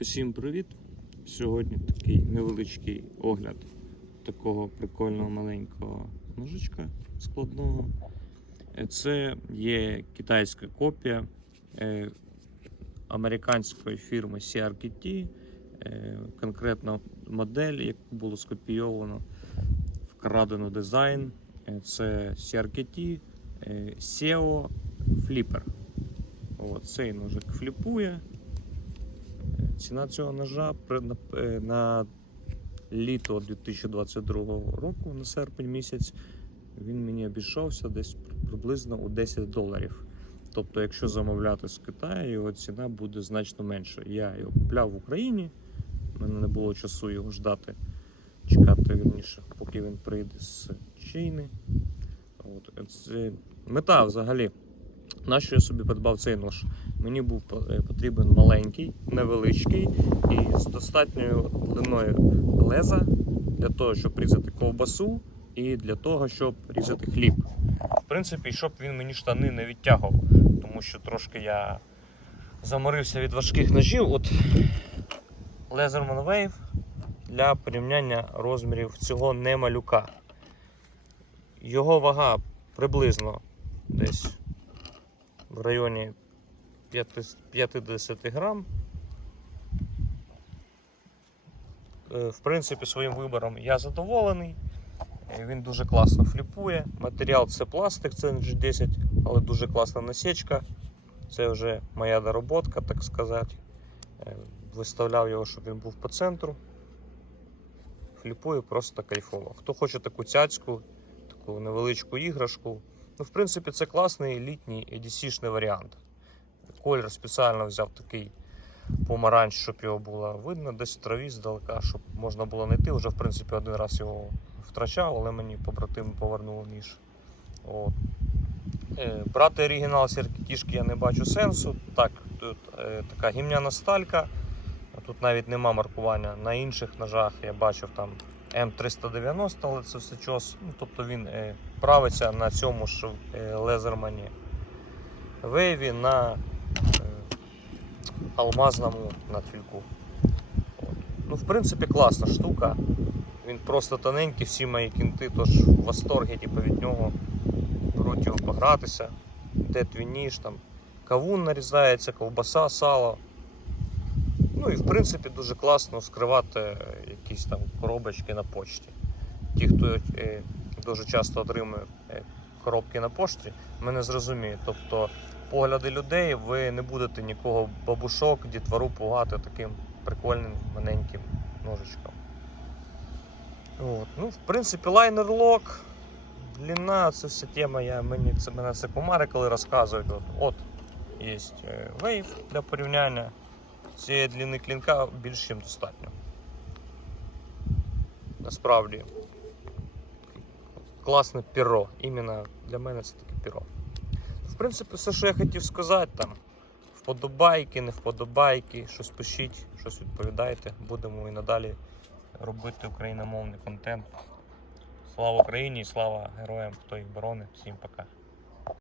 Усім привіт! Сьогодні такий невеличкий огляд такого прикольного маленького ножичка складного. Е, Це є китайська копія е, американської фірми CRKT, е, конкретно модель, яку було скопійовано, вкрадено дизайн. Це CRKT SEO Flipper. От, цей ножик фліпує. Ціна цього ножа на, е, на літо 2022 року, на серпень місяць, він мені обійшовся десь приблизно у 10 доларів. Тобто, якщо замовляти з Китаю, його ціна буде значно менша. Я його купляв в Україні, в мене не було часу його ждати, чекати вірніше, поки він прийде з Чини. От. Це мета взагалі. Нащо я собі придбав цей нож? Мені був е, потрібен маленький, невеличкий і з достатньою длиною леза для того, щоб різати ковбасу, і для того, щоб різати хліб. В принципі, щоб він мені штани не відтягував, тому що трошки я заморився від важких ножів. От Leatherman Wave для порівняння розмірів цього немалюка. Його вага приблизно десь в районі 50 грам. Е, В принципі, своїм вибором я задоволений. Е, Він дуже класно фліпує. Матеріал це пластик, це G10, але дуже класна насічка. Це вже моя дороботка, так сказати. Е, Виставляв його, щоб він був по центру. Фліпує просто кайфово. Хто хоче таку цяцьку, таку невеличку іграшку. Ну, в принципі, це класний літній EDC-шний варіант. Колір спеціально взяв такий помаранч, щоб його було видно десь в траві здалека, щоб можна було знайти. Вже в принципі один раз його втрачав, але мені побратими повернули ніж. От. Е, Брати оригінал серкітішки я не бачу сенсу. Так, тут е, така гімняна сталька. Тут навіть нема маркування. На інших ножах я бачив там М390, але це все чос. Ну, тобто він е, правиться на цьому ж е, лезермані вейві на е, алмазному надфільку. Ну, в принципі, класна штука. Він просто тоненький, всі мої кінти, тож в восторгі типу, від нього беруть погратися. Де твій ніж, там кавун нарізається, ковбаса, сало. Ну і в принципі дуже класно скривати е, якісь там коробочки на почті. Ті, хто е, дуже часто отримує е, коробки на пошті, мене зрозуміють. Тобто, погляди людей, ви не будете нікого бабушок, дітвору пугати таким прикольним маленьким ножичком. От. Ну, в принципі, лайнер лок, длина, це вся тема. Я, мені, це, мене це кумари, коли розказують. От, от є вейв для порівняння. Цієї длини клінка більш ніж достатньо. Насправді класне піро. Іменно для мене це таке піро. В принципі, все, що я хотів сказати, там вподобайки, не вподобайки, щось пишіть, щось відповідайте. Будемо і надалі робити україномовний контент. Слава Україні і слава героям, хто їх боронить. Всім пока.